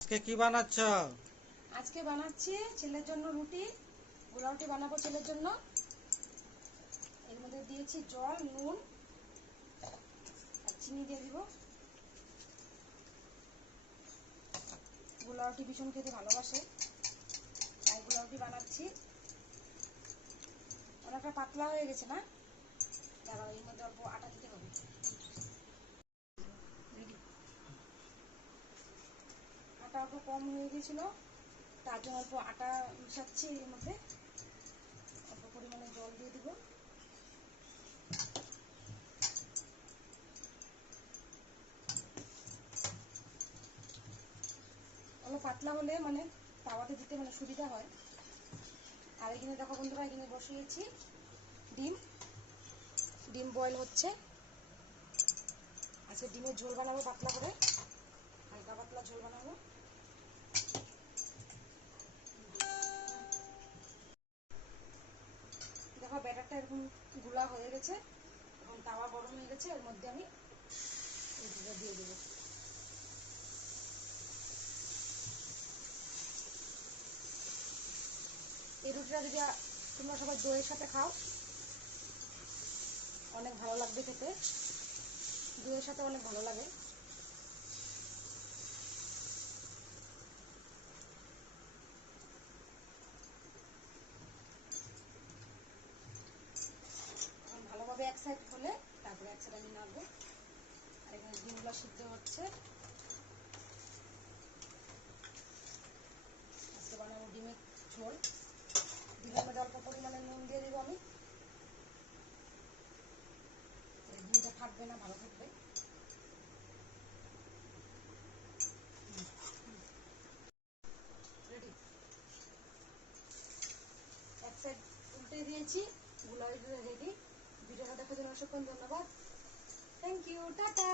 আজকে কি বানাচ্ছ? আজকে বানাচ্ছি ছেলের জন্য রুটি, গোলা রুটি বানাবো ছেলের জন্য। এর মধ্যে দিয়েছি জল, নুন আর চিনি দিয়ে দিব। গোলা রুটি ভীষণ খেতে ভালোবাসে, তাই গোলা রুটি বানাচ্ছি। অনেকটা পাতলা হয়ে গেছে না? দাঁড়াও, এর মধ্যে অল্প আটা দিতে হবে। আটা অল্প কম হয়ে গেছিল, তার জন্য অল্প আটা মিশাচ্ছি। এর মধ্যে অল্প পরিমাণে জল দিয়ে দিব। অল্প পাতলা হলে মানে তাওয়াতে দিতে মানে সুবিধা হয়। আর এখানে দেখো বন্ধুরা, এখানে বসিয়েছি ডিম। ডিম বয়েল হচ্ছে। আজকে ডিমের ঝোল বানাবো, পাতলা করে, হালকা পাতলা ঝোল বানাবো। দেখো ব্যাটারটা এরকম গুলা হয়ে গেছে, এখন তাওয়া গরম হয়ে গেছে। এর মধ্যে আমি রুটিটা দিয়ে দেবো। এই রুটিটা যদি তোমরা সবাই দইয়ের সাথে খাও, অনেক ভালো লাগবে খেতে। দইয়ের সাথে অনেক ভালো লাগে। এখন ভালোভাবে এক সাইড হলে তারপরে এক সাইড আমি নাড়বো। আর এখানে ডিমগুলো সিদ্ধ হচ্ছে। আজকে বানাবো ডিমের ঝোল। ডিমের মধ্যে অল্প পরিমাণে নুন দিয়ে দিব আমি। ডিমটা ফাটবে না, ভালো থাকবে। রেডি। এক সাইড উল্টে দিয়েছি, গোলা রেডি। ভিডিওটা দেখার জন্য অসংখ্য ধন্যবাদ। Thank you, tata.